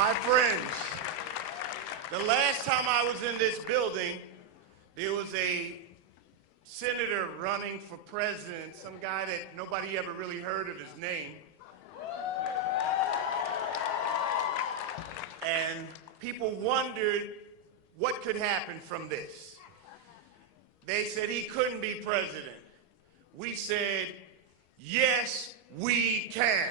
My friends, the last time I was in this building, there was a senator running for president, some guy that nobody ever really heard of his name. And people wondered what could happen from this. They said he couldn't be president. We said, yes, we can.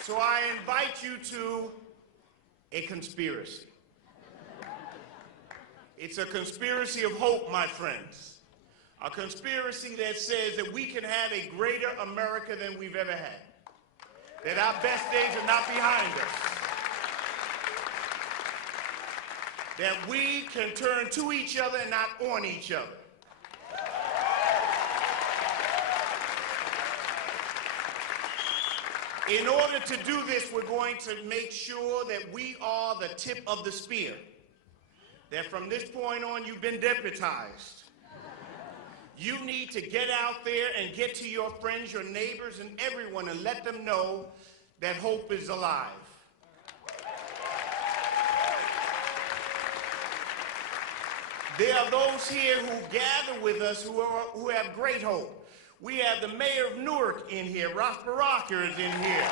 So I invite you to a conspiracy. It's a conspiracy of hope, my friends. A conspiracy that says that we can have a greater America than we've ever had. That our best days are not behind us. That we can turn to each other and not on each other. In order to do this, we're going to make sure that we are the tip of the spear. That from this point on, you've been deputized. You need to get out there and get to your friends, your neighbors, and everyone and let them know that hope is alive. There are those here who gather with us who have great hope. We have the mayor of Newark in here. Ross Baraka is in here.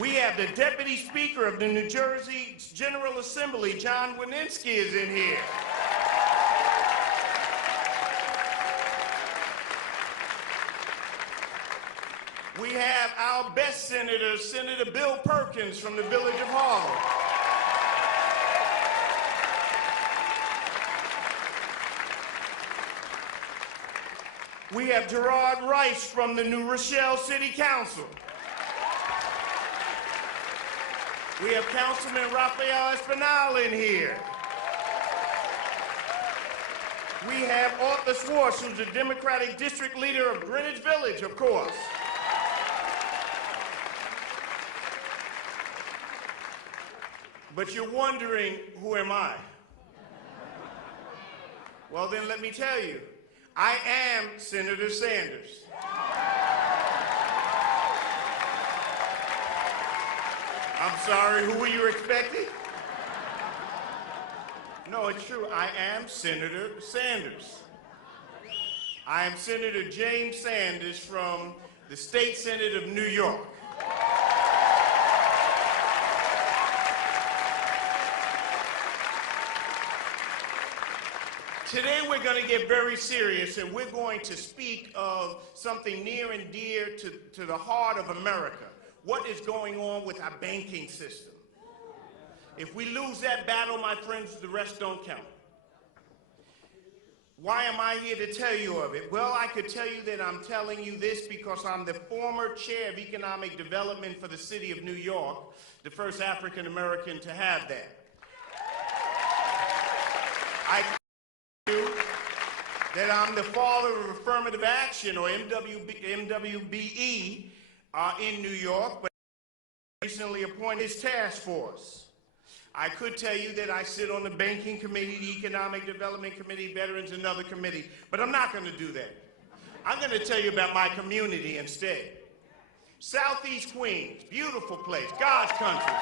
We have the deputy speaker of the New Jersey General Assembly, John Wininski, is in here. We have our best senator, Senator Bill Perkins from the village of Harlem. We have Gerard Rice from the New Rochelle City Council. We have Councilman Rafael Espinal in here. We have Arthur Schwartz, who's the Democratic District Leader of Greenwich Village, of course. But you're wondering, who am I? Well, then let me tell you. I am Senator Sanders. I'm sorry, who were you expecting? No, it's true. I am Senator Sanders. I am Senator James Sanders from the State Senate of New York. Today we're going to get very serious, and we're going to speak of something near and dear to the heart of America. What is going on with our banking system? If we lose that battle, my friends, the rest don't count. Why am I here to tell you of it? Well, I could tell you that I'm telling you this because I'm the former chair of economic development for the city of New York, the first African American to have that. That I'm the father of affirmative action, or MWBE, in New York, but recently appointed his task force. I could tell you that I sit on the Banking Committee, the Economic Development Committee, Veterans, and other committee, but I'm not going to do that. I'm going to tell you about my community instead. Southeast Queens, beautiful place, God's country.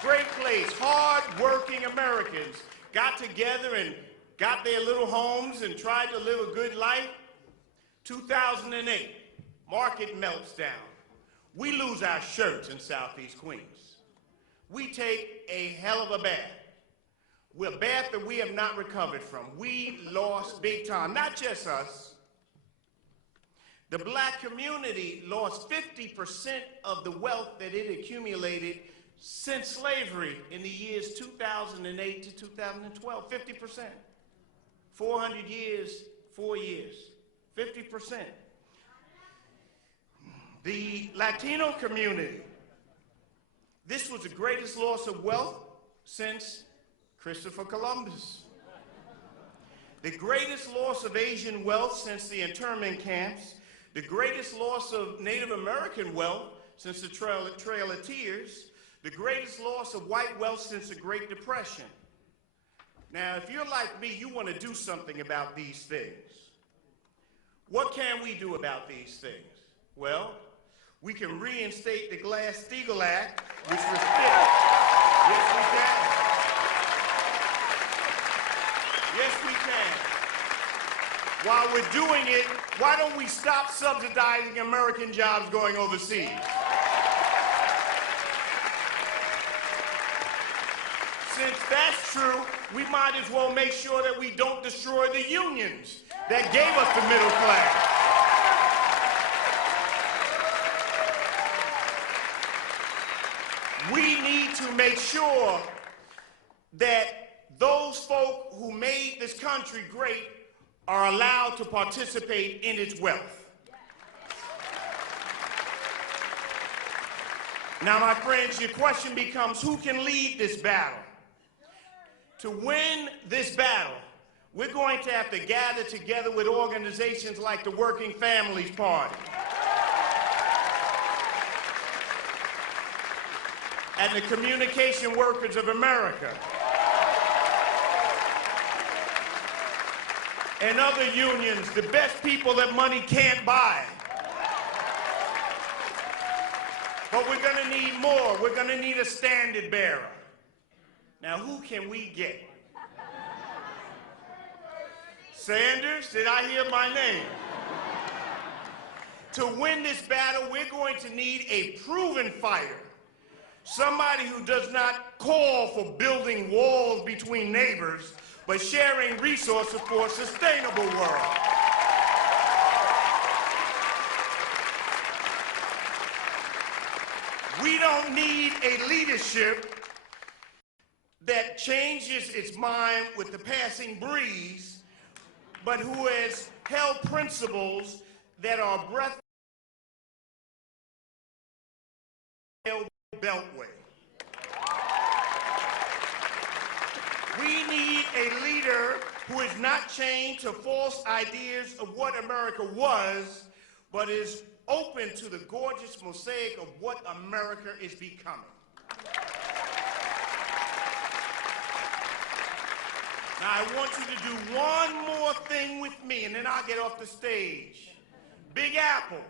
Great place, hard-working Americans got together and got their little homes and tried to live a good life. 2008, market melts down. We lose our shirts in Southeast Queens. We take a hell of a bath. We're a bath that we have not recovered from. We lost big time, not just us. The black community lost 50% of the wealth that it accumulated since slavery in the years 2008 to 2012, 50%. 400 years, 4 years, 50%. The Latino community, this was the greatest loss of wealth since Christopher Columbus. The greatest loss of Asian wealth since the internment camps, the greatest loss of Native American wealth since the Trail of Tears, the greatest loss of white wealth since the Great Depression. Now, if you're like me, you want to do something about these things. What can we do about these things? Well, we can reinstate the Glass-Steagall Act, which restricts. Yes, we can. Yes, we can. While we're doing it, why don't we stop subsidizing American jobs going overseas? Since that's true, we might as well make sure that we don't destroy the unions that gave us the middle class. We need to make sure that those folk who made this country great are allowed to participate in its wealth. Now, my friends, your question becomes, who can lead this battle? To win this battle, we're going to have to gather together with organizations like the Working Families Party and the Communication Workers of America and other unions, the best people that money can't buy. But we're going to need more. We're going to need a standard bearer. Now, who can we get? Sanders, did I hear my name? To win this battle, we're going to need a proven fighter. Somebody who does not call for building walls between neighbors, but sharing resources for a sustainable world. We don't need a leadership that changes its mind with the passing breeze, but who has held principles that are breath beltway. We need a leader who is not chained to false ideas of what America was, but is open to the gorgeous mosaic of what America is becoming. Now, I want you to do one more thing with me, and then I'll get off the stage. Big Apple,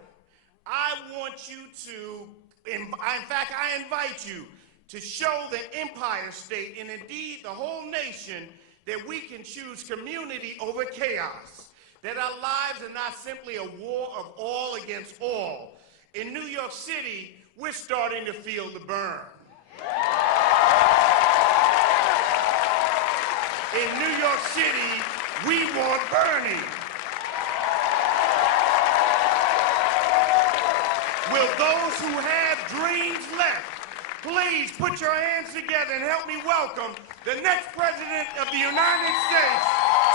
I want you to, in fact, I invite you to show the Empire State, and indeed the whole nation, that we can choose community over chaos, that our lives are not simply a war of all against all. In New York City, we're starting to feel the burn. In New York City, we want Bernie. Will those who have dreams left please put your hands together and help me welcome the next President of the United States,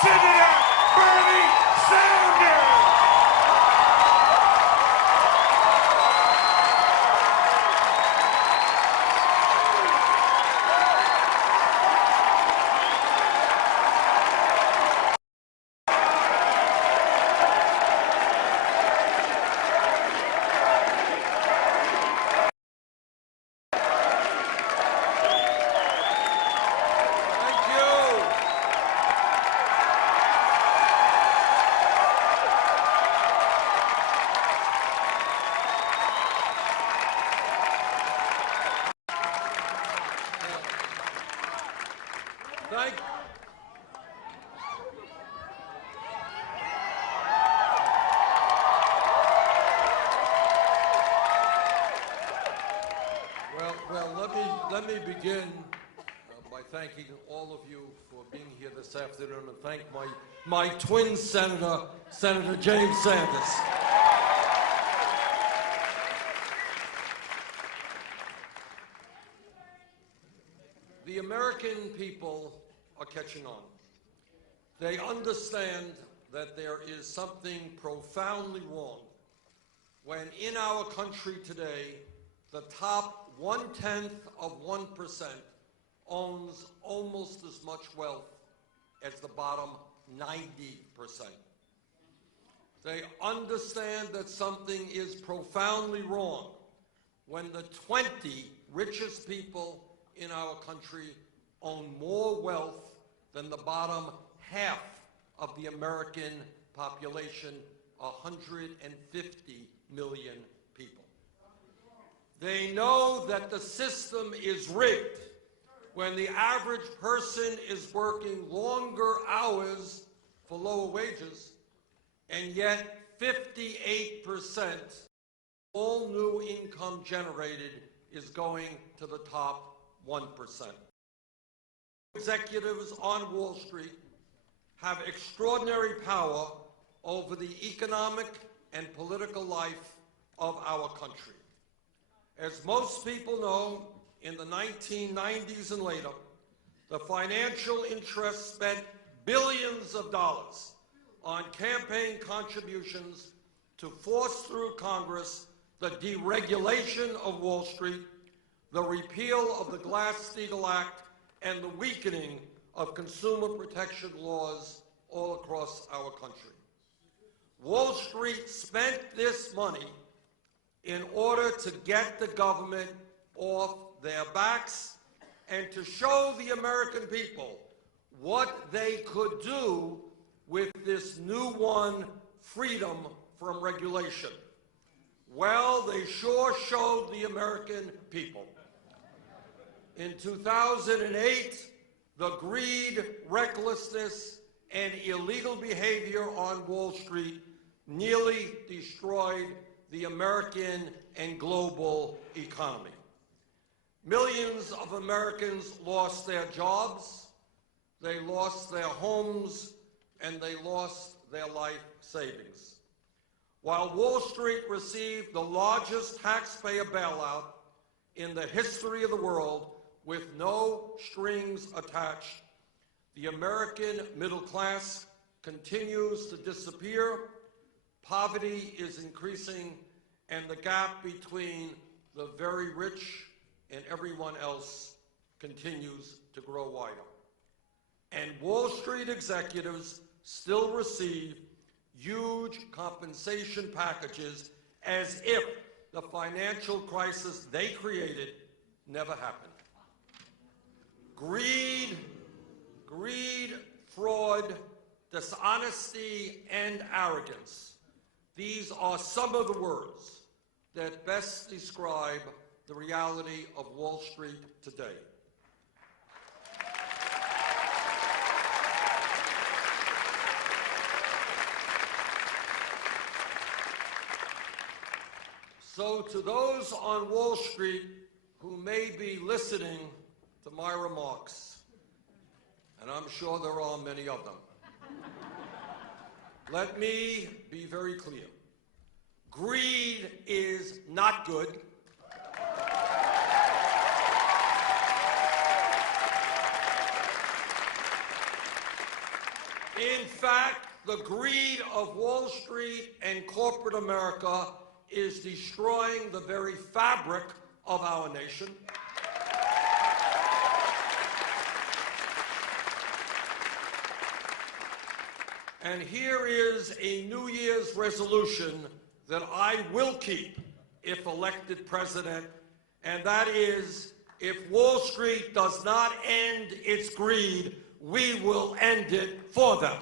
Senator Bernie Sanders. Let me begin by thanking all of you for being here this afternoon, and thank my twin senator, Senator James Sanders. The American people are catching on. They understand that there is something profoundly wrong when in our country today, the top 0.1% owns almost as much wealth as the bottom 90%. They understand that something is profoundly wrong when the 20 richest people in our country own more wealth than the bottom half of the American population, 150 million people. They know that the system is rigged when the average person is working longer hours for lower wages, and yet 58% all new income generated is going to the top 1%. Executives on Wall Street have extraordinary power over the economic and political life of our country. As most people know, in the 1990s and later, the financial interests spent billions of dollars on campaign contributions to force through Congress the deregulation of Wall Street, the repeal of the Glass-Steagall Act, and the weakening of consumer protection laws all across our country. Wall Street spent this money in order to get the government off their backs and to show the American people what they could do with this new one, freedom from regulation. Well, they sure showed the American people. In 2008, the greed, recklessness, and illegal behavior on Wall Street nearly destroyed the American and global economy. Millions of Americans lost their jobs, they lost their homes, and they lost their life savings. While Wall Street received the largest taxpayer bailout in the history of the world with no strings attached, the American middle class continues to disappear, poverty is increasing, and the gap between the very rich and everyone else continues to grow wider. And Wall Street executives still receive huge compensation packages as if the financial crisis they created never happened. Greed, fraud, dishonesty, and arrogance. These are some of the words that best describe the reality of Wall Street today. So to those on Wall Street who may be listening to my remarks, and I'm sure there are many of them, let me be very clear. Greed is not good. In fact, the greed of Wall Street and corporate America is destroying the very fabric of our nation. And here is a New Year's resolution that I will keep if elected president, and that is, if Wall Street does not end its greed, we will end it for them.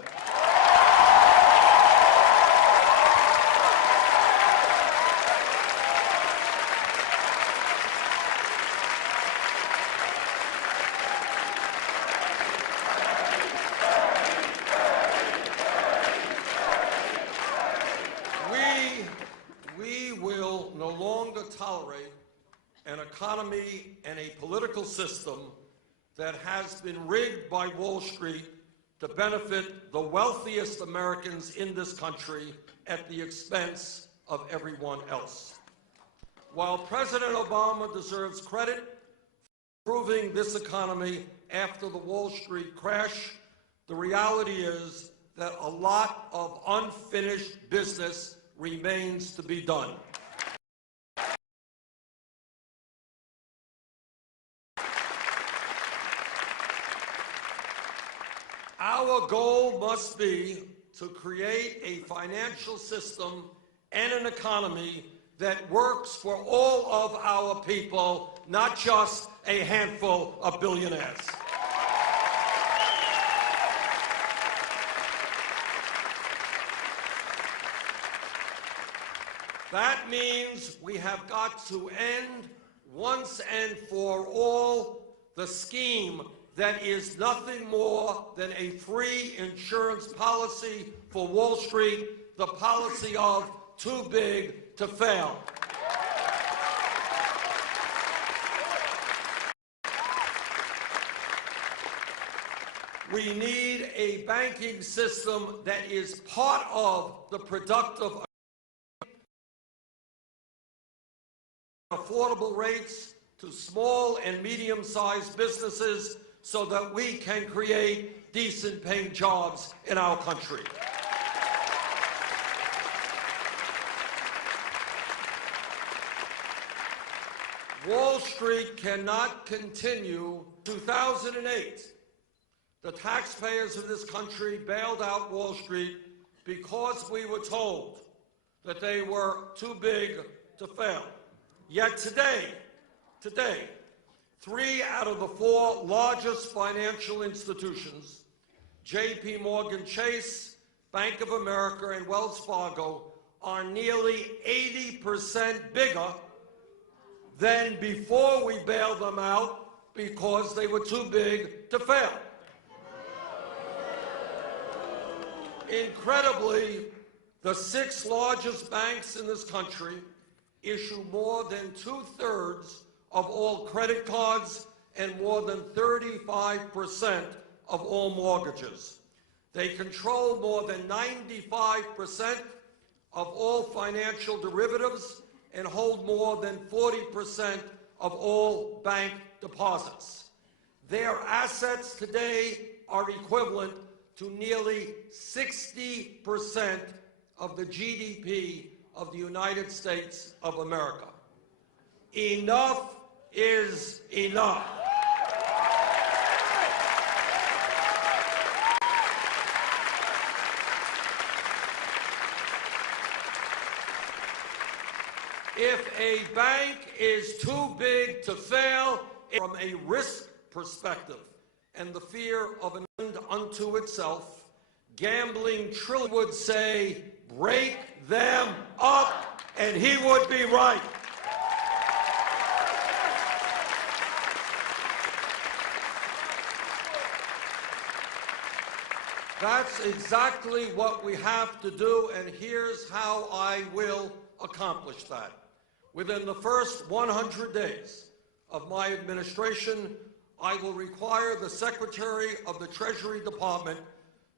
We will no longer tolerate an economy and a political system that has been rigged by Wall Street to benefit the wealthiest Americans in this country at the expense of everyone else. While President Obama deserves credit for improving this economy after the Wall Street crash, the reality is that a lot of unfinished business remains to be done. Our goal must be to create a financial system and an economy that works for all of our people, not just a handful of billionaires. That means we have got to end once and for all the scheme that is nothing more than a free insurance policy for Wall Street, the policy of too big to fail. We need a banking system that is part of the productive, affordable rates to small and medium-sized businesses so that we can create decent-paying jobs in our country. Wall Street cannot continue. 2008, the taxpayers of this country bailed out Wall Street because we were told that they were too big to fail. Yet today, 3 out of the 4 largest financial institutions, J.P. Morgan Chase, Bank of America, and Wells Fargo, are nearly 80% bigger than before we bailed them out because they were too big to fail. Incredibly, the 6 largest banks in this country issue more than 2/3 of all credit cards and more than 35% of all mortgages. They control more than 95% of all financial derivatives and hold more than 40% of all bank deposits. Their assets today are equivalent to nearly 60% of the GDP of the United States of America. Enough is enough. If a bank is too big to fail from a risk perspective and the fear of an end unto itself, gambling trillion would say, break them up, and he would be right. That's exactly what we have to do, and here's how I will accomplish that. Within the first 100 days of my administration, I will require the Secretary of the Treasury Department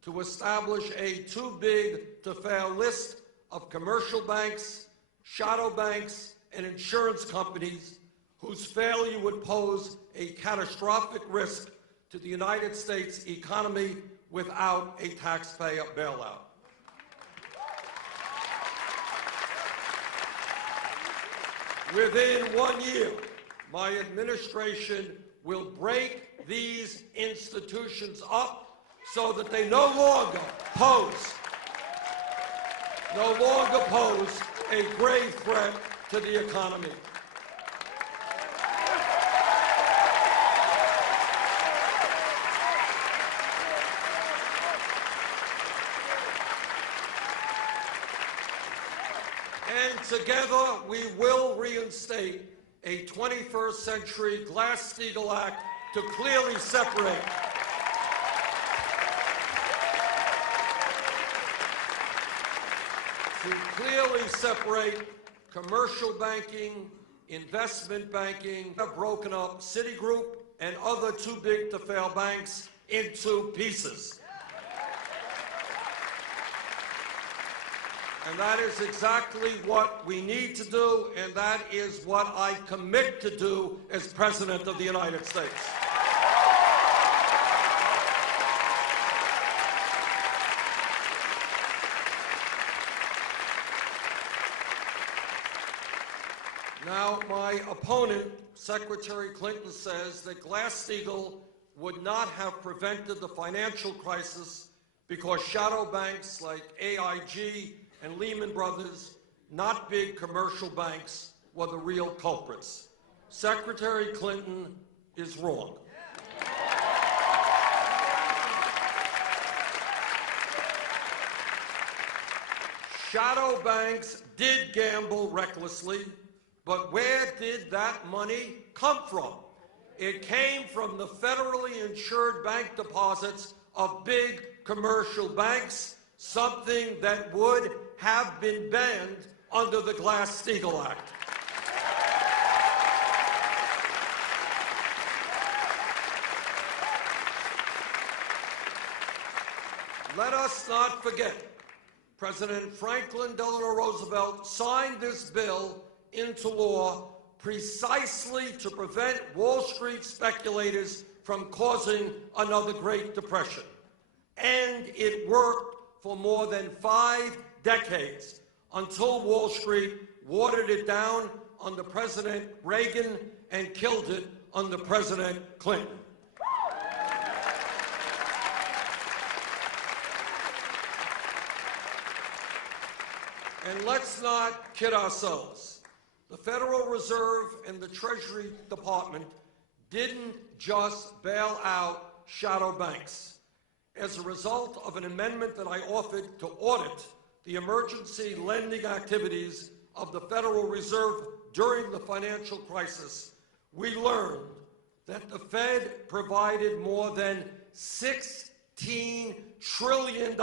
to establish a too-big-to-fail list of commercial banks, shadow banks, and insurance companies whose failure would pose a catastrophic risk to the United States economy without a taxpayer bailout. Within 1 year, my administration will break these institutions up so that they no longer pose a grave threat to the economy. And together we will reinstate a 21st century Glass-Steagall Act to clearly separate commercial banking, investment banking, have broken up Citigroup and other too-big-to-fail banks into pieces. And that is exactly what we need to do, and that is what I commit to do as President of the United States. Now, my opponent, Secretary Clinton, says that Glass-Steagall would not have prevented the financial crisis because shadow banks like AIG and Lehman Brothers, not big commercial banks, were the real culprits. Secretary Clinton is wrong. Shadow banks did gamble recklessly, but where did that money come from? It came from the federally insured bank deposits of big commercial banks, something that would have been banned under the Glass-Steagall Act. Let us not forget, President Franklin Delano Roosevelt signed this bill into law precisely to prevent Wall Street speculators from causing another Great Depression. And it worked for more than 5 decades until Wall Street watered it down under President Reagan and killed it under President Clinton. And let's not kid ourselves. The Federal Reserve and the Treasury Department didn't just bail out shadow banks. As a result of an amendment that I offered to audit the emergency lending activities of the Federal Reserve during the financial crisis, we learned that the Fed provided more than $16 trillion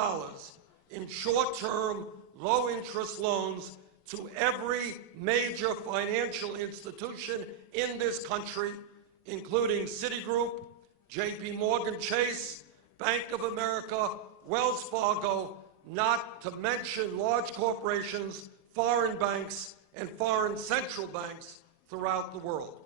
in short-term, low-interest loans to every major financial institution in this country, including Citigroup, J.P. Morgan Chase, Bank of America, Wells Fargo, not to mention large corporations, foreign banks, and foreign central banks throughout the world.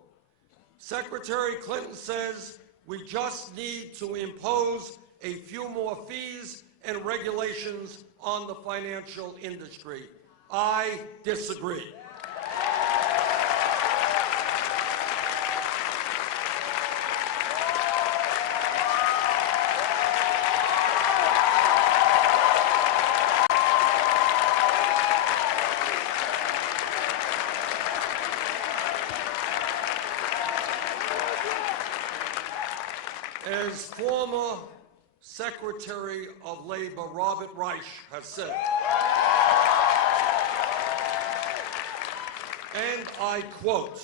Secretary Clinton says we just need to impose a few more fees and regulations on the financial industry. I disagree. As former Secretary of Labor Robert Reich has said, and I quote,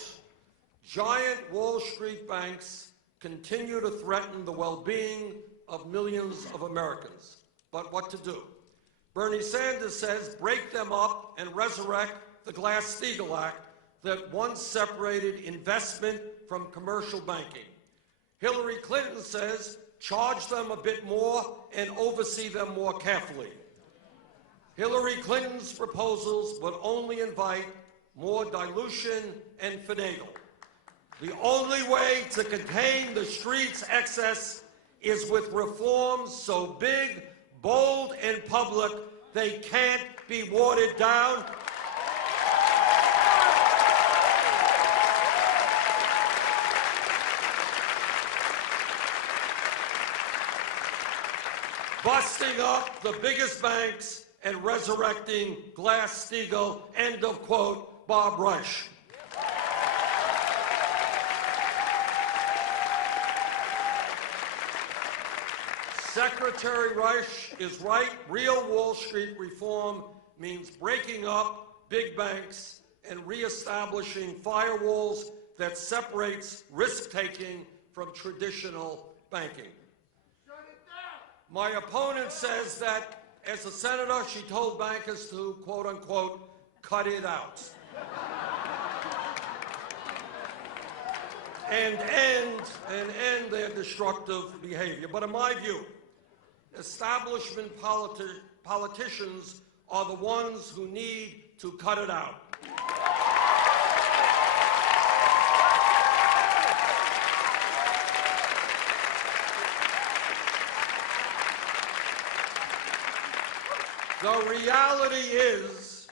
"Giant Wall Street banks continue to threaten the well-being of millions of Americans." But what to do? Bernie Sanders says break them up and resurrect the Glass-Steagall Act that once separated investment from commercial banking. Hillary Clinton says charge them a bit more and oversee them more carefully. Hillary Clinton's proposals would only invite more dilution and finagle. The only way to contain the street's excess is with reforms so big, bold, and public they can't be watered down. Busting up the biggest banks and resurrecting Glass-Steagall, end of quote, Bob Reich. Secretary Reich is right. Real Wall Street reform means breaking up big banks and reestablishing firewalls that separates risk-taking from traditional banking. My opponent says that as a senator, she told bankers to, quote unquote, cut it out and end their destructive behavior. But in my view, establishment politicians are the ones who need to cut it out. The reality is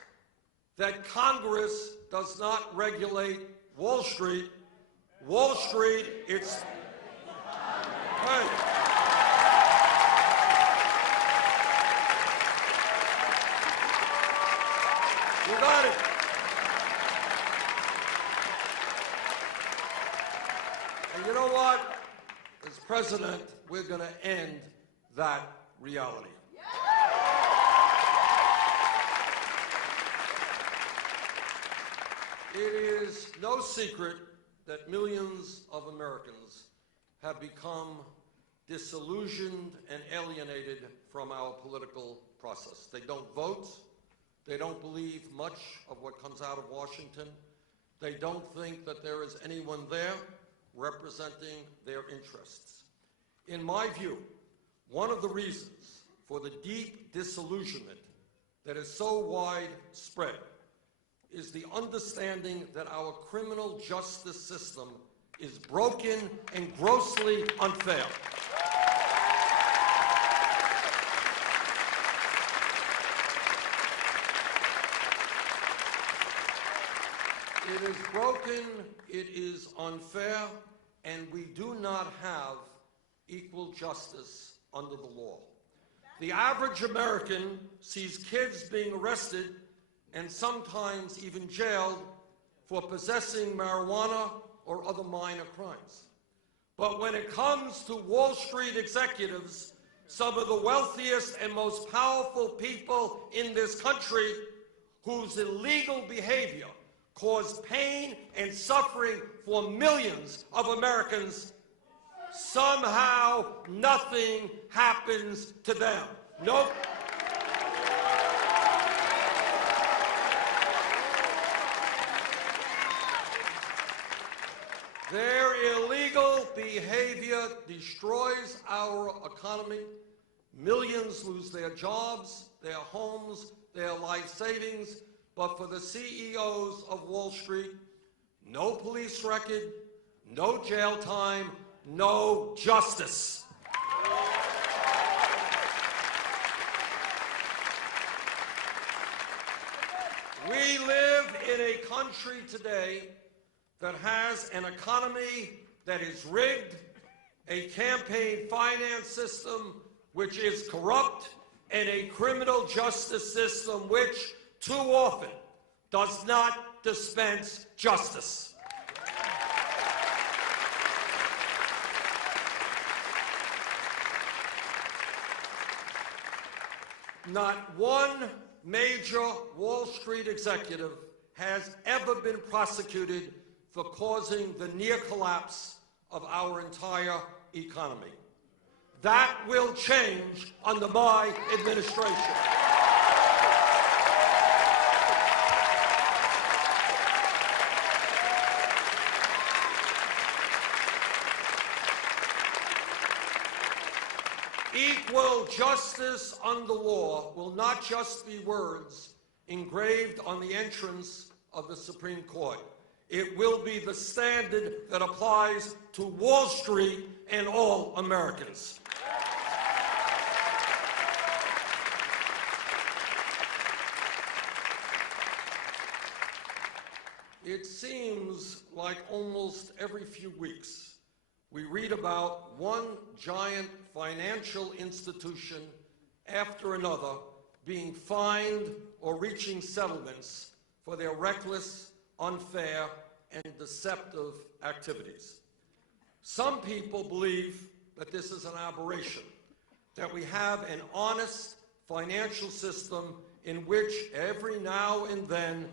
that Congress does not regulate Wall Street. Wall Street, it's... Hey. You got it. And you know what? As president, we're going to end that reality. It is no secret that millions of Americans have become disillusioned and alienated from our political process. They don't vote. They don't believe much of what comes out of Washington. They don't think that there is anyone there representing their interests. In my view, one of the reasons for the deep disillusionment that is so widespread is the understanding that our criminal justice system is broken and grossly unfair. It is broken, it is unfair, and we do not have equal justice under the law. The average American sees kids being arrested and sometimes even jailed for possessing marijuana or other minor crimes. But when it comes to Wall Street executives, some of the wealthiest and most powerful people in this country whose illegal behavior caused pain and suffering for millions of Americans, somehow nothing happens to them. Nope. Their illegal behavior destroys our economy. Millions lose their jobs, their homes, their life savings. But for the CEOs of Wall Street, no police record, no jail time, no justice. We live in a country today that has an economy that is rigged, a campaign finance system which is corrupt, and a criminal justice system which too often does not dispense justice. Not one major Wall Street executive has ever been prosecuted for causing the near collapse of our entire economy. That will change under my administration. Equal justice under law will not just be words engraved on the entrance of the Supreme Court. It will be the standard that applies to Wall Street and all Americans. It seems like almost every few weeks we read about one giant financial institution after another being fined or reaching settlements for their reckless, unfair, and deceptive activities. Some people believe that this is an aberration, that we have an honest financial system in which every now and then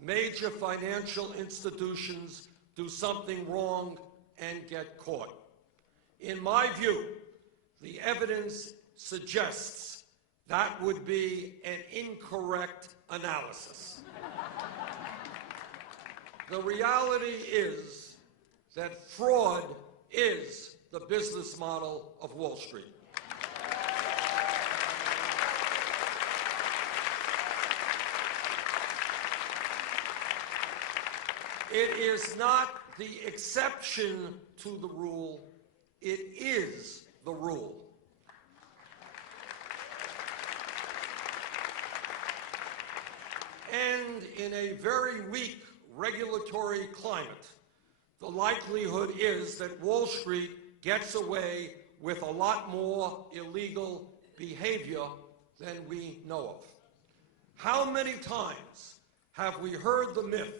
major financial institutions do something wrong and get caught. In my view, the evidence suggests that would be an incorrect analysis. The reality is that fraud is the business model of Wall Street. It is not the exception to the rule, it is the rule. And in a very weak regulatory climate, the likelihood is that Wall Street gets away with a lot more illegal behavior than we know of. How many times have we heard the myth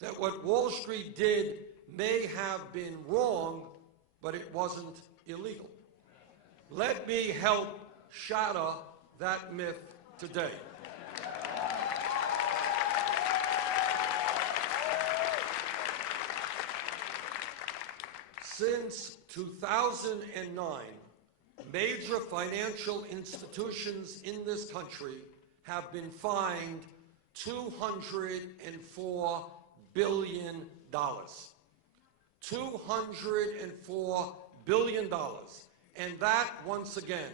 that what Wall Street did may have been wrong, but it wasn't illegal? Let me help shatter that myth today. Since 2009, major financial institutions in this country have been fined $204 billion. $204 billion. And that, once again,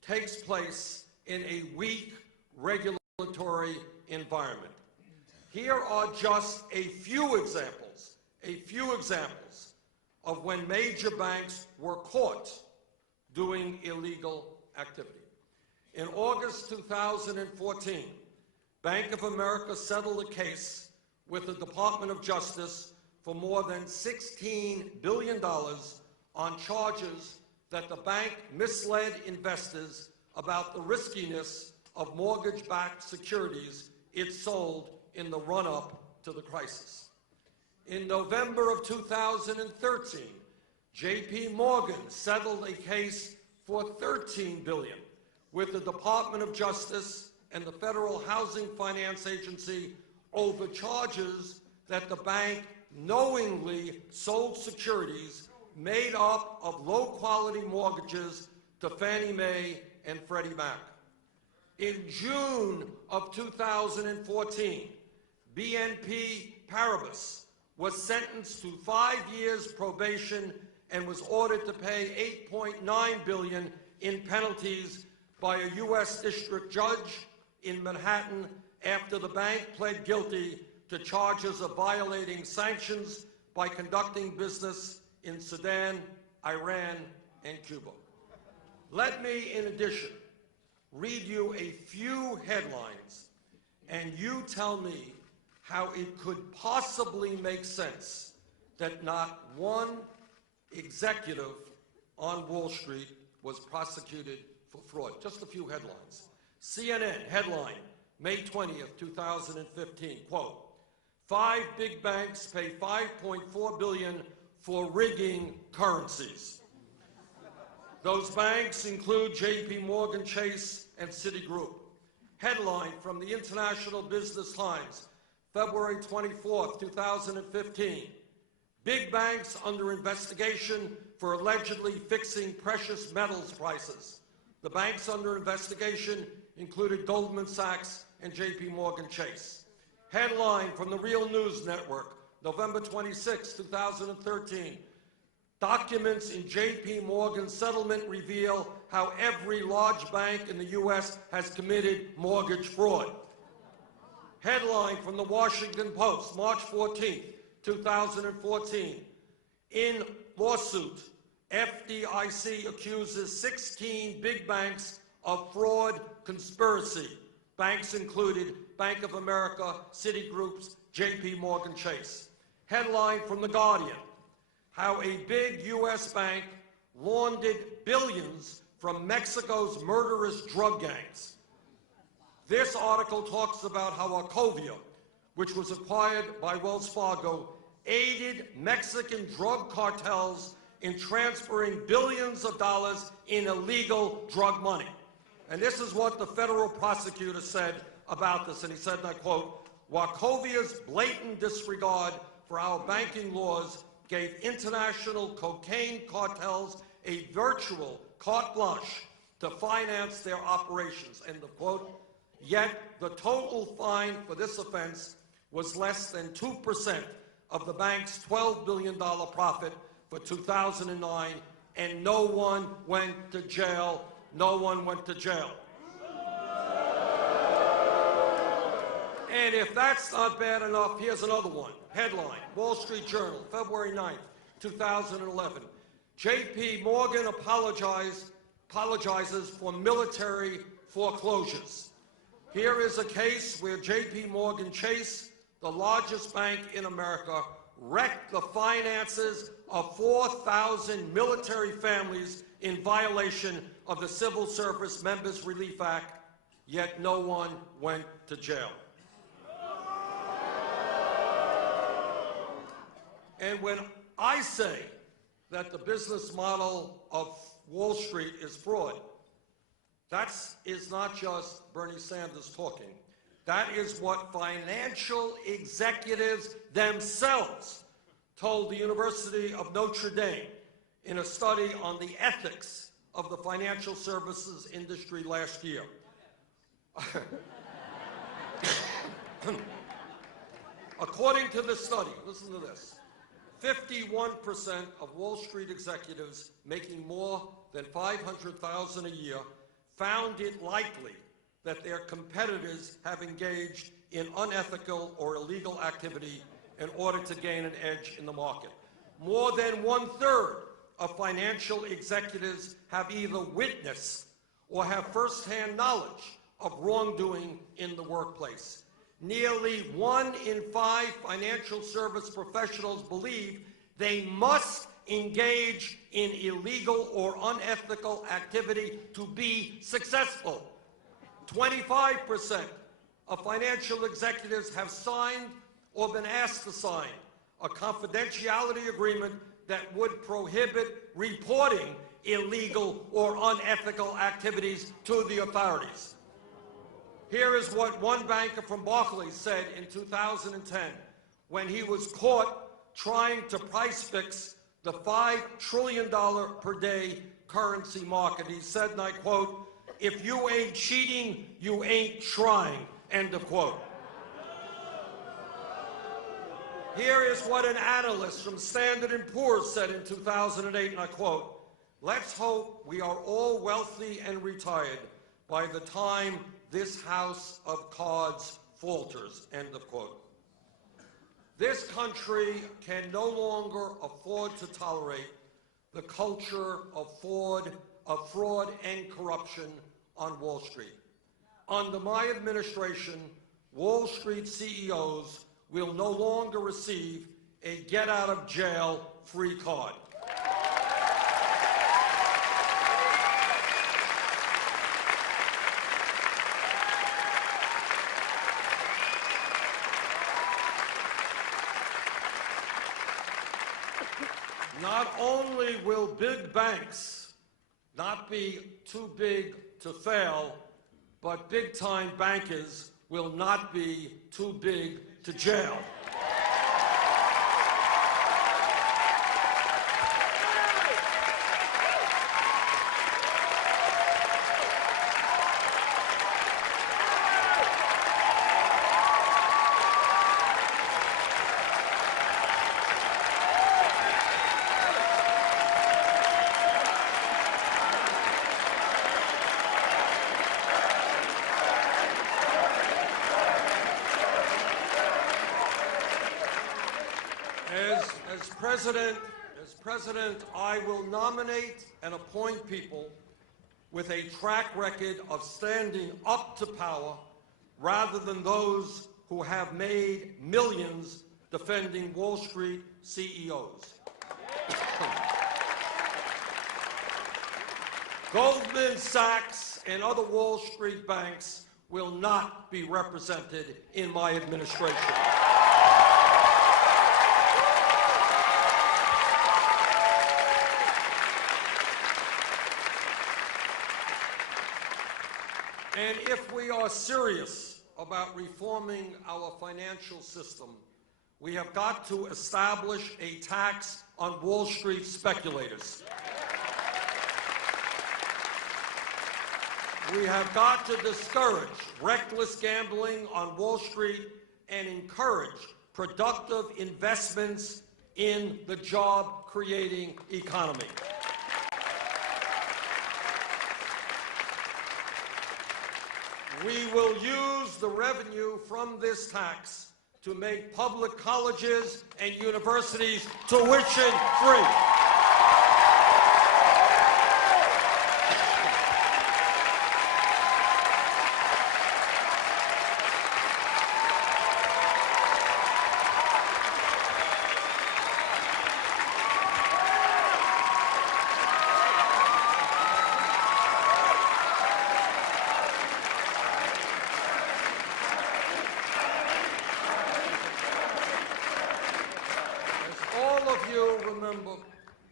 takes place in a weak regulatory environment. Here are just a few examples of when major banks were caught doing illegal activity. In August 2014, Bank of America settled a case with the Department of Justice for more than $16 billion on charges that the bank misled investors about the riskiness of mortgage-backed securities it sold in the run-up to the crisis. In November of 2013, J.P. Morgan settled a case for $13 billion with the Department of Justice and the Federal Housing Finance Agency over charges that the bank knowingly sold securities made up of low-quality mortgages to Fannie Mae and Freddie Mac. In June of 2014, BNP Paribas was sentenced to 5 years probation and was ordered to pay $8.9 billion in penalties by a U.S. district judge in Manhattan after the bank pled guilty to charges of violating sanctions by conducting business in Sudan, Iran, and Cuba. Let me, in addition, read you a few headlines, and you tell me how it could possibly make sense that not one executive on Wall Street was prosecuted for fraud. Just a few headlines. CNN headline, May 20th, 2015, quote, 5 big banks pay $5.4 billion for rigging currencies. Those banks include J.P. Morgan Chase and Citigroup. Headline from the International Business Times, February 24th, 2015. Big banks under investigation for allegedly fixing precious metals prices. The banks under investigation included Goldman Sachs and J.P. Morgan Chase. Headline from the Real News Network, November 26, 2013. Documents in J.P. Morgan settlement reveal how every large bank in the U.S. has committed mortgage fraud. Headline from the Washington Post, March 14, 2014. In lawsuit, FDIC accuses 16 big banks of fraud conspiracy. Banks included Bank of America, Citigroup, J.P. Morgan Chase. Headline from The Guardian, how a big U.S. bank laundered billions from Mexico's murderous drug gangs. This article talks about how Wachovia, which was acquired by Wells Fargo, aided Mexican drug cartels in transferring billions of dollars in illegal drug money. And this is what the federal prosecutor said about this, and he said, and I quote, Wachovia's blatant disregard for our banking laws gave international cocaine cartels a virtual carte blanche to finance their operations, end of quote. Yet the total fine for this offense was less than 2% of the bank's $12 billion profit for 2009, and no one went to jail. No one went to jail. And if that's not bad enough, here's another one. Headline, Wall Street Journal, February 9th, 2011. J.P. Morgan apologizes for military foreclosures. Here is a case where J.P. Morgan Chase, the largest bank in America, wrecked the finances of 4,000 military families in violation of the Civil Service Members Relief Act, yet no one went to jail. And when I say that the business model of Wall Street is fraud, that is not just Bernie Sanders talking. That is what financial executives themselves told the University of Notre Dame in a study on the ethics of the financial services industry last year. According to the study, listen to this, 51% of Wall Street executives making more than $500,000 a year found it likely that their competitors have engaged in unethical or illegal activity in order to gain an edge in the market. More than 1/3 of financial executives have either witnessed or have firsthand knowledge of wrongdoing in the workplace. Nearly 1 in 5 financial service professionals believe they must engage in illegal or unethical activity to be successful. 25% of financial executives have signed or been asked to sign a confidentiality agreement that would prohibit reporting illegal or unethical activities to the authorities. Here is what one banker from Barclays said in 2010 when he was caught trying to price fix the $5 trillion per day currency market. He said, and I quote, "If you ain't cheating, you ain't trying," end of quote. Here is what an analyst from Standard & Poor's said in 2008, and I quote, "Let's hope we are all wealthy and retired by the time this house of cards falters," end of quote. This country can no longer afford to tolerate the culture of fraud and corruption on Wall Street. Under my administration, Wall Street CEOs will no longer receive a get-out-of-jail-free card. Not only will big banks not be too big to fail, but big-time bankers will not be too big to jail. As President, I will nominate and appoint people with a track record of standing up to power rather than those who have made millions defending Wall Street CEOs. Goldman Sachs and other Wall Street banks will not be represented in my administration. And if we are serious about reforming our financial system, we have got to establish a tax on Wall Street speculators. We have got to discourage reckless gambling on Wall Street and encourage productive investments in the job-creating economy. We will use the revenue from this tax to make public colleges and universities tuition-free.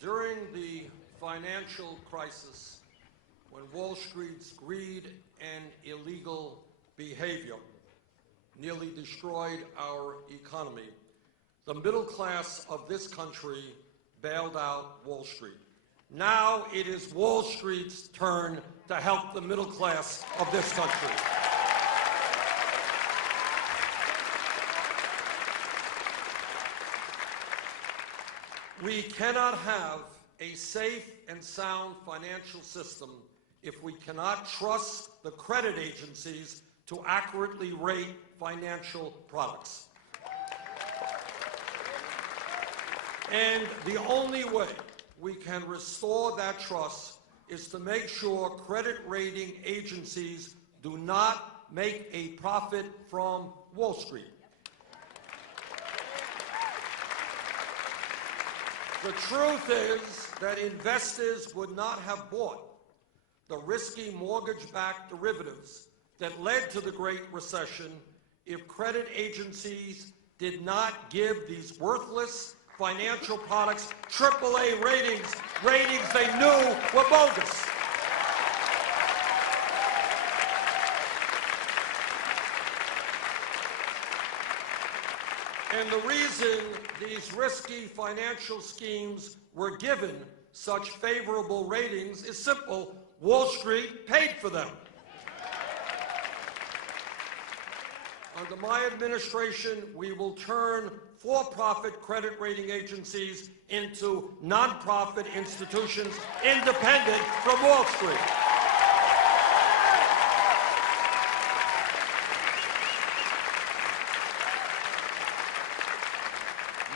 During the financial crisis, when Wall Street's greed and illegal behavior nearly destroyed our economy, the middle class of this country bailed out Wall Street. Now it is Wall Street's turn to help the middle class of this country. We cannot have a safe and sound financial system if we cannot trust the credit agencies to accurately rate financial products. And the only way we can restore that trust is to make sure credit rating agencies do not make a profit from Wall Street. The truth is that investors would not have bought the risky mortgage-backed derivatives that led to the Great Recession if credit agencies did not give these worthless financial products AAA ratings they knew were bogus. And the reason these risky financial schemes were given such favorable ratings is simple: Wall Street paid for them. Under my administration, we will turn for-profit credit rating agencies into non-profit institutions independent from Wall Street.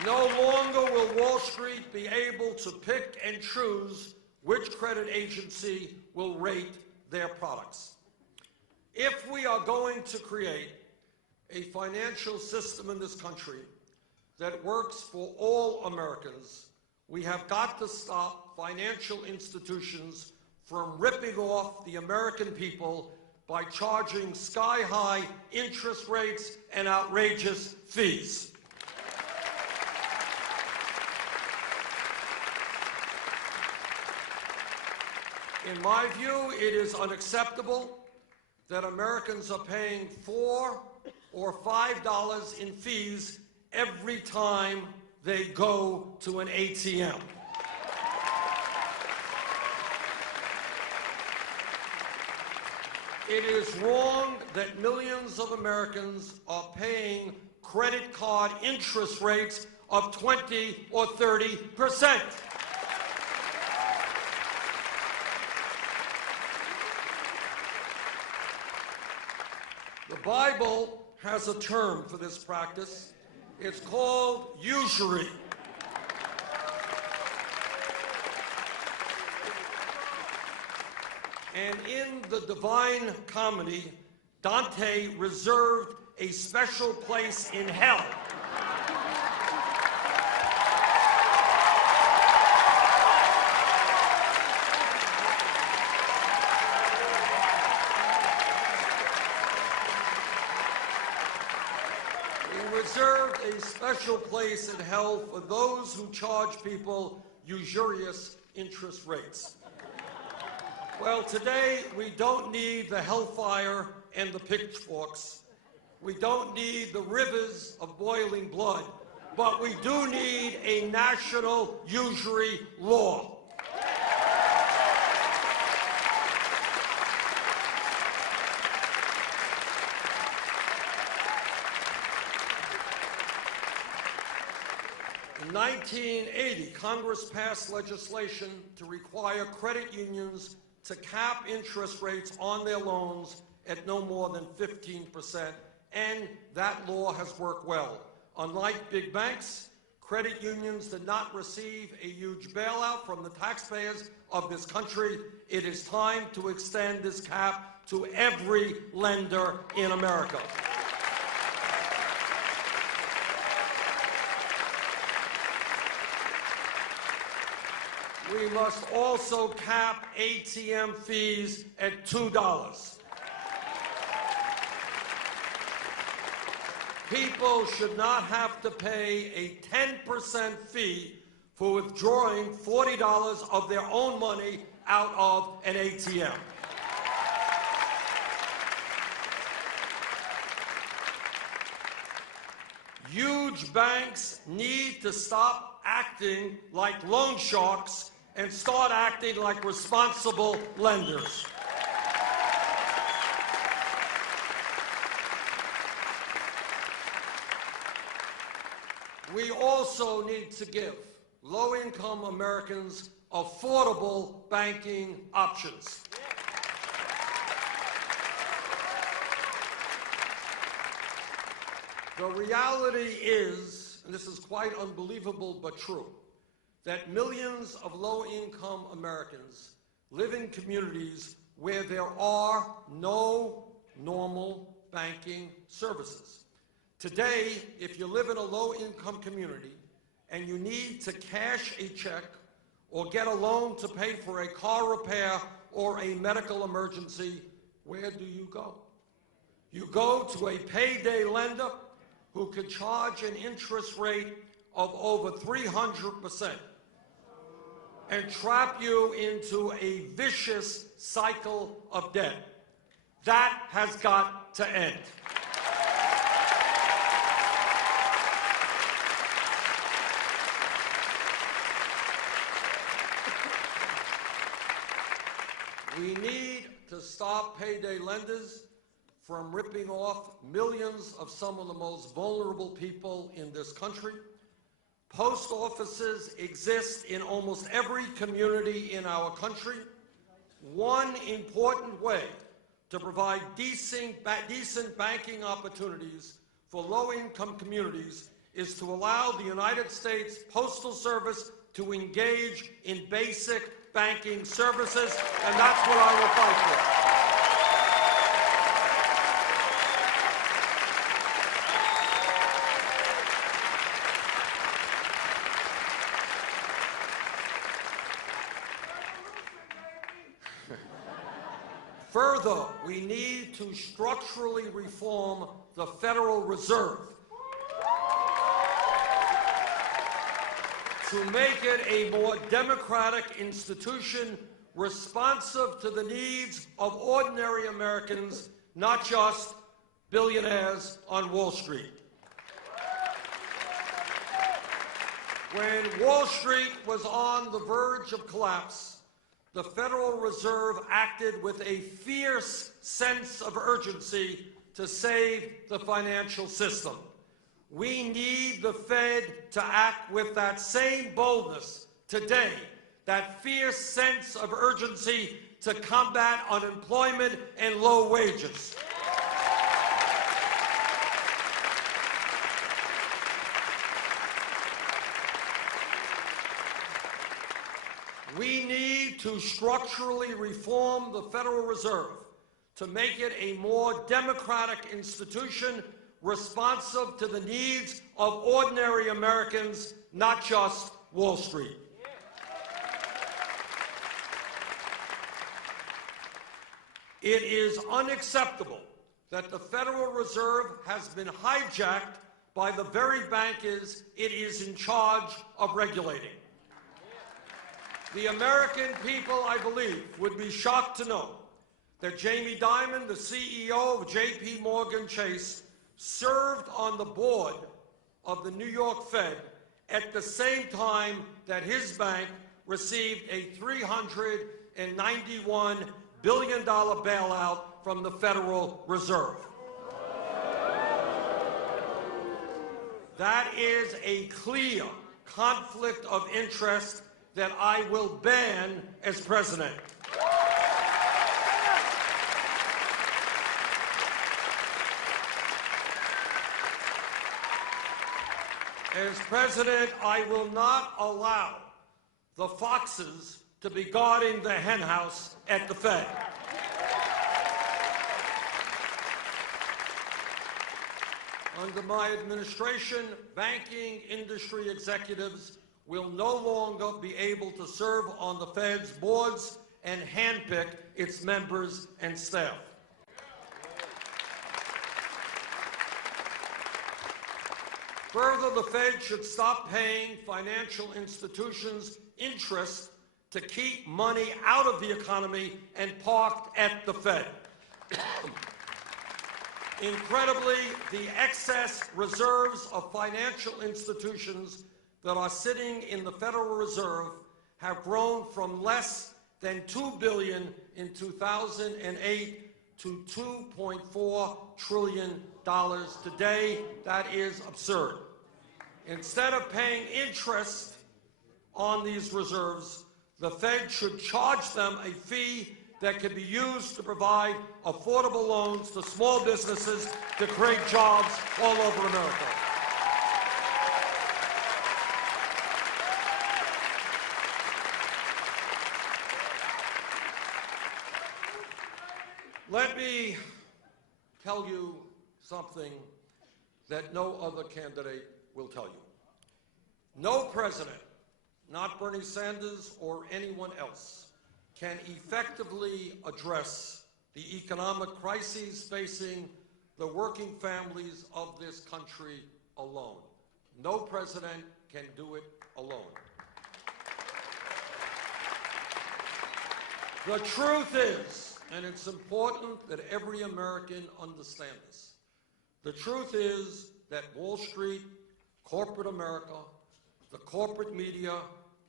No longer will Wall Street be able to pick and choose which credit agency will rate their products. If we are going to create a financial system in this country that works for all Americans, we have got to stop financial institutions from ripping off the American people by charging sky-high interest rates and outrageous fees. In my view, it is unacceptable that Americans are paying $4 or $5 in fees every time they go to an ATM. It is wrong that millions of Americans are paying credit card interest rates of 20 or 30%. The Bible has a term for this practice. It's called usury. And in the Divine Comedy, Dante reserved a special place in hell for those who charge people usurious interest rates. Well, today we don't need the hellfire and the pitchforks. We don't need the rivers of boiling blood, but we do need a national usury law. In 1980, Congress passed legislation to require credit unions to cap interest rates on their loans at no more than 15%, and that law has worked well. Unlike big banks, credit unions did not receive a huge bailout from the taxpayers of this country. It is time to extend this cap to every lender in America. We must also cap ATM fees at $2. People should not have to pay a 10% fee for withdrawing $40 of their own money out of an ATM. Huge banks need to stop acting like loan sharks and start acting like responsible lenders. We also need to give low-income Americans affordable banking options. The reality is, and this is quite unbelievable but true, that millions of low-income Americans live in communities where there are no normal banking services. Today, if you live in a low-income community and you need to cash a check or get a loan to pay for a car repair or a medical emergency, where do you go? You go to a payday lender who could charge an interest rate of over 300% and trap you into a vicious cycle of debt. That has got to end. We need to stop payday lenders from ripping off millions of some of the most vulnerable people in this country. Post offices exist in almost every community in our country. One important way to provide decent banking opportunities for low-income communities is to allow the United States Postal Service to engage in basic banking services, and that's what I will fight for. Further, we need to structurally reform the Federal Reserve to make it a more democratic institution responsive to the needs of ordinary Americans, not just billionaires on Wall Street. When Wall Street was on the verge of collapse, the Federal Reserve acted with a fierce sense of urgency to save the financial system. We need the Fed to act with that same boldness today, that fierce sense of urgency to combat unemployment and low wages. We need to structurally reform the Federal Reserve to make it a more democratic institution responsive to the needs of ordinary Americans, not just Wall Street. It is unacceptable that the Federal Reserve has been hijacked by the very bankers it is in charge of regulating. The American people, I believe, would be shocked to know that Jamie Dimon, the CEO of J.P. Morgan Chase, served on the board of the New York Fed at the same time that his bank received a $391 billion bailout from the Federal Reserve. That is a clear conflict of interest that I will ban as president. As president, I will not allow the foxes to be guarding the henhouse at the Fed. Under my administration, banking industry executives will no longer be able to serve on the Fed's boards and handpick its members and staff. Further, the Fed should stop paying financial institutions interest to keep money out of the economy and parked at the Fed. Incredibly, the excess reserves of financial institutions that are sitting in the Federal Reserve have grown from less than $2 billion in 2008 to $2.4 trillion today. That is absurd. Instead of paying interest on these reserves, the Fed should charge them a fee that could be used to provide affordable loans to small businesses to create jobs all over America. Let me tell you something that no other candidate will tell you. No president, not Bernie Sanders or anyone else, can effectively address the economic crises facing the working families of this country alone. No president can do it alone. The truth is, and it's important that every American understand this, the truth is that Wall Street, corporate America, the corporate media,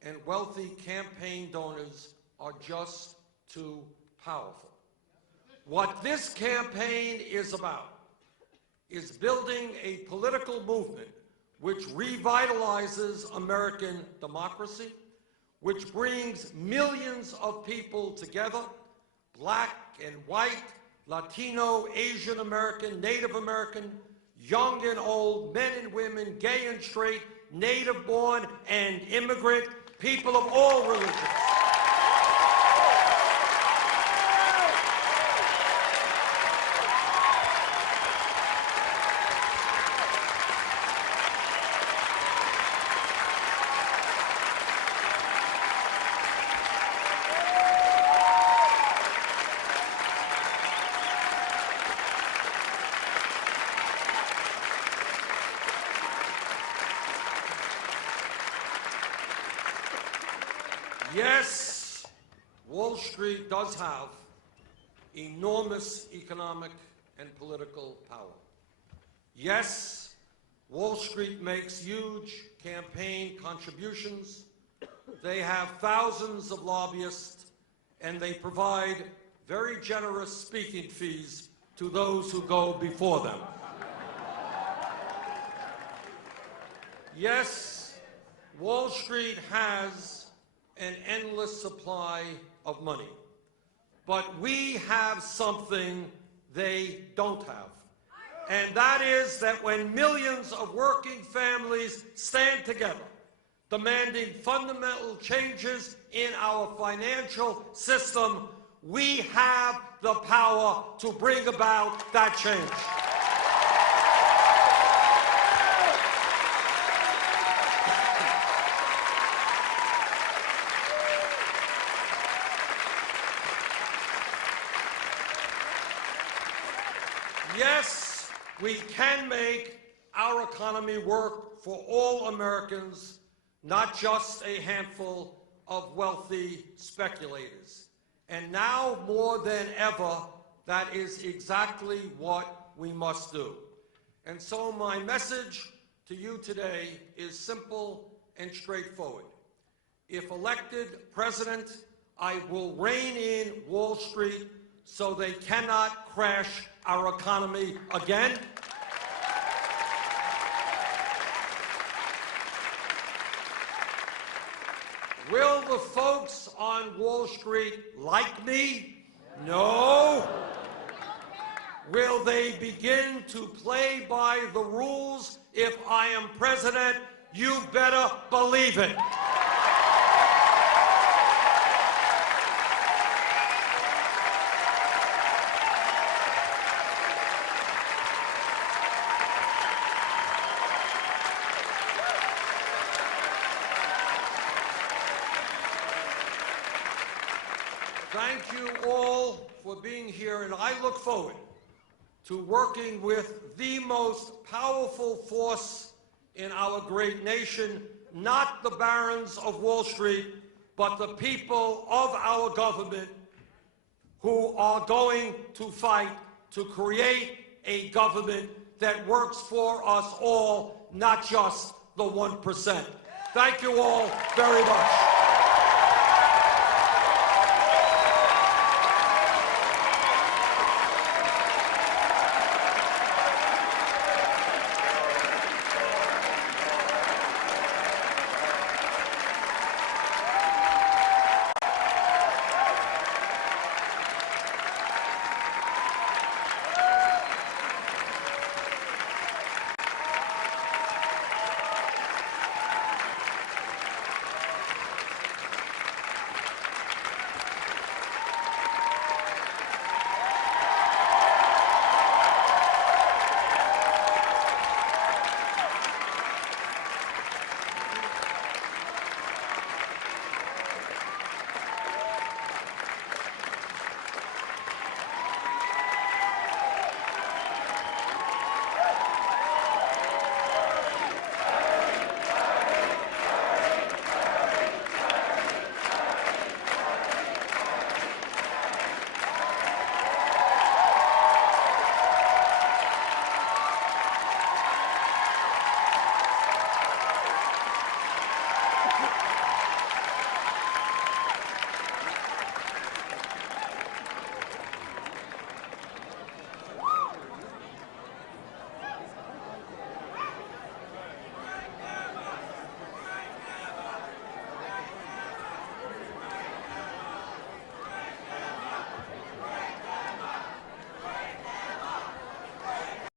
and wealthy campaign donors are just too powerful. What this campaign is about is building a political movement which revitalizes American democracy, which brings millions of people together, black and white, Latino, Asian American, Native American, young and old, men and women, gay and straight, native born and immigrant, people of all religions. Yes, Wall Street does have enormous economic and political power. Yes, Wall Street makes huge campaign contributions. They have thousands of lobbyists, and they provide very generous speaking fees to those who go before them. Yes, Wall Street has an endless supply of money. But we have something they don't have. And that is that when millions of working families stand together, demanding fundamental changes in our financial system, we have the power to bring about that change. Yes, we can make our economy work for all Americans, not just a handful of wealthy speculators. And now more than ever, that is exactly what we must do. And so my message to you today is simple and straightforward. If elected president, I will rein in Wall Street so they cannot crash our economy again. Will the folks on Wall Street like me? No. Will they begin to play by the rules if I am president? You better believe it. Thank you all for being here, and I look forward to working with the most powerful force in our great nation, not the barons of Wall Street, but the people of our government who are going to fight to create a government that works for us all, not just the 1%. Thank you all very much.